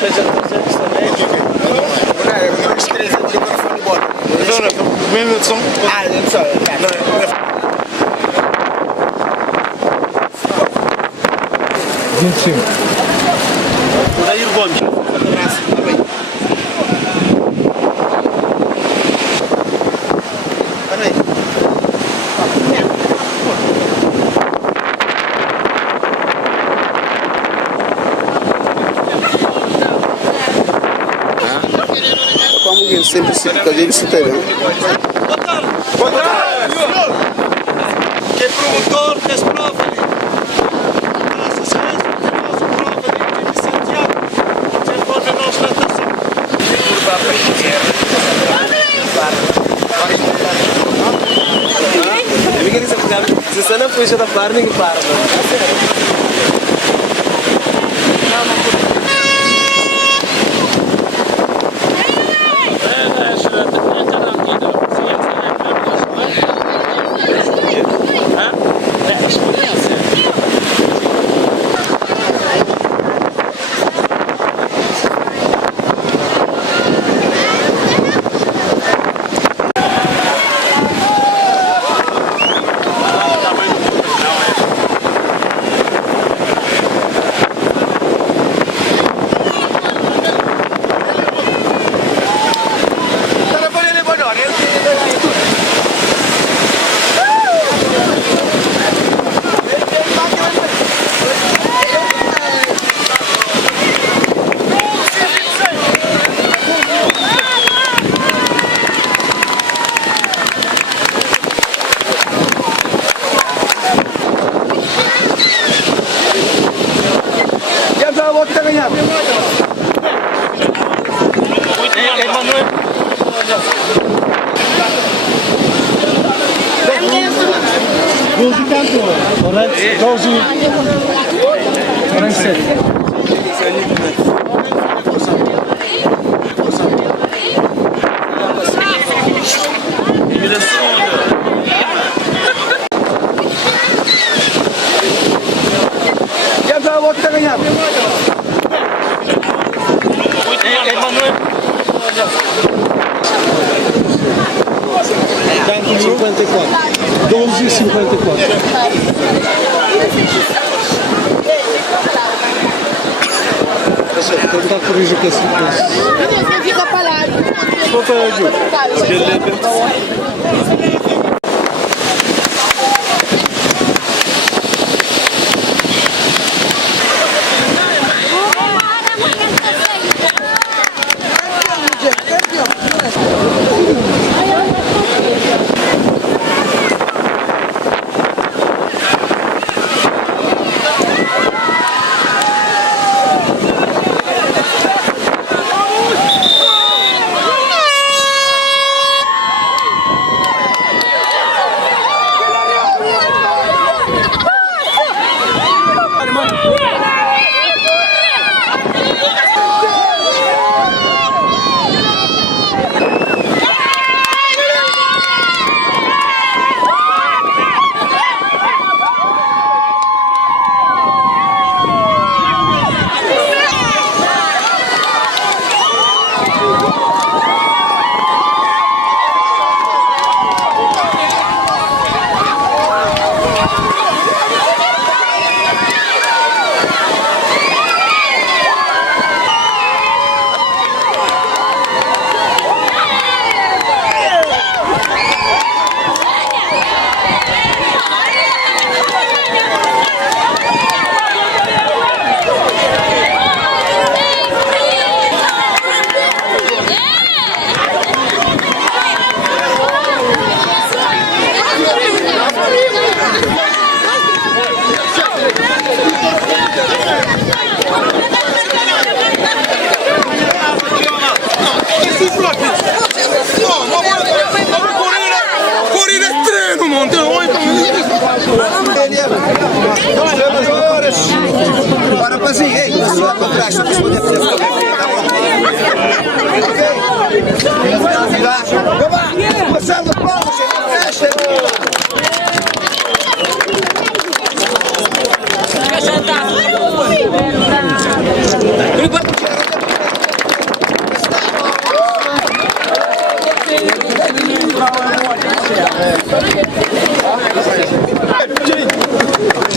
coisas presentes também. Eu escrevi o microfone embora. Mesmo de som? Ah, não só. Por aí o Gomes. Como sempre se fica dele se terá. Boa tarde, senhor. Que é promotor desse profile. Graças a isso, temos um profile de Santiago. Desenvolve a nossa natação. Se você não puxa da par, ninguém para. Sim.